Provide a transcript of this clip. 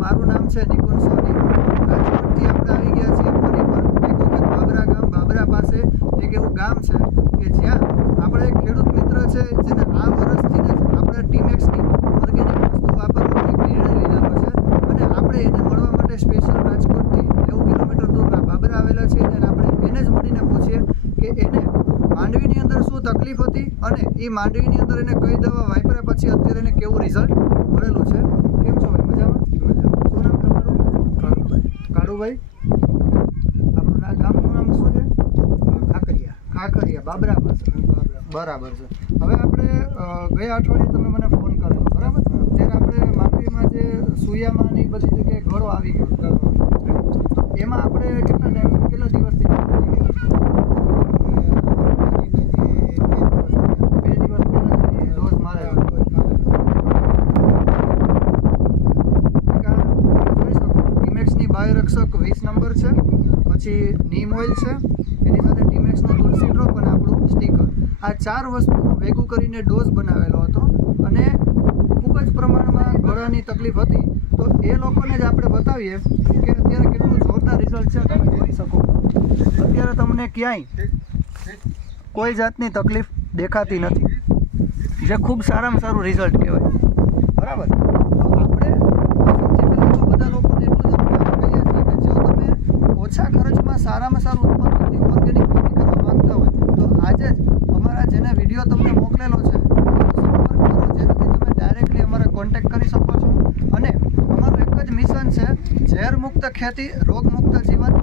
મારું નામ છે નિકુંજ સોની. રાજકોટથી આપણે આવી ગયા છીએ ફરી પર એક વખત બાબરા ગામ, બાબરા પાસે એક એવું ગામ છે કે જ્યાં આપણે એક ખેડૂત મિત્ર છે જેને આ વર્ષથી જ આપણે ટીમેક્સની ઓર્ગેનિક વસ્તુ વાપરવાનો એક નિર્ણય લીધેલો છે. અને આપણે એને મળવા માટે સ્પેશિયલ રાજકોટથી નેવું કિલોમીટર દૂર બાબરા આવેલા છે અને આપણે એને જ મળીને પૂછીએ કે એને માંડવીની અંદર શું તકલીફ હતી અને એ માંડવીની અંદર એને કઈ દવા વાપર્યા પછી અત્યારે એને કેવું રિઝલ્ટ મળેલું છે કેમ છો ભાઈ મજામાં શું નામ તમારું કાળુભાઈ આપણું ગામનું નામ શું છે? ખાકરિયા. કાંકરિયા બાબરા પાસે. બરાબર છે. હવે આપણે ગયા અઠવાડિયે તમે મને ફોન કર્યો બરાબર? ત્યારે આપણે માંડવીમાં જે સુયામાં ને બધી જગ્યાએ ઘરો આવી ગયો. એમાં આપણે કેટલા ટાઈમ કેટલા દિવસથી કામ કરી ગયા? બે દિવસ પહેલા જ ડોઝ મારેલો એક આ તમે જોઈ શકો બાયોરક્ષક વીસ નંબર છે, પછી નીમ ઓઇલ છે, એની સાથે ટીમેક્સનો તુલસી ડ્રોપ અને આપણું સ્ટીકર. આ ચાર વસ્તુનું ભેગું કરીને ડોઝ બનાવેલો હતો અને ખૂબ જ પ્રમાણમાં ગળાની તકલીફ હતી. તો એ લોકોને જ આપણે બતાવીએ કે અત્યારે કેટલું જોરદાર રિઝલ્ટ છે, તમે જોઈ શકો. અત્યારે તમને ક્યાંય કોઈ જાતની તકલીફ દેખાતી નથી. જે ખૂબ સારામાં સારું રિઝલ્ટ કહેવાય. બરાબર તો આપણે સૌથી પહેલાં તો બધા લોકોને એટલું જ આપણે કહીએ છીએ કે જો તમે ઓછા ખર્ચમાં સારામાં સારું ઉત્પાદનથી ઓર્ગેનિક ખેતી કરવા માંગતા હોય, તો આજે જ અમારા જેને વીડિયો તમને મોકલેલો છે સંપર્ક કરો, જેનાથી તમે ડાયરેક્ટલી અમારે કોન્ટેક્ટ કરી શકો છો. અને અમારું એક જ મિશન છે ઝેર મુક્ત ખેતી રોગ મુક્ત જીવન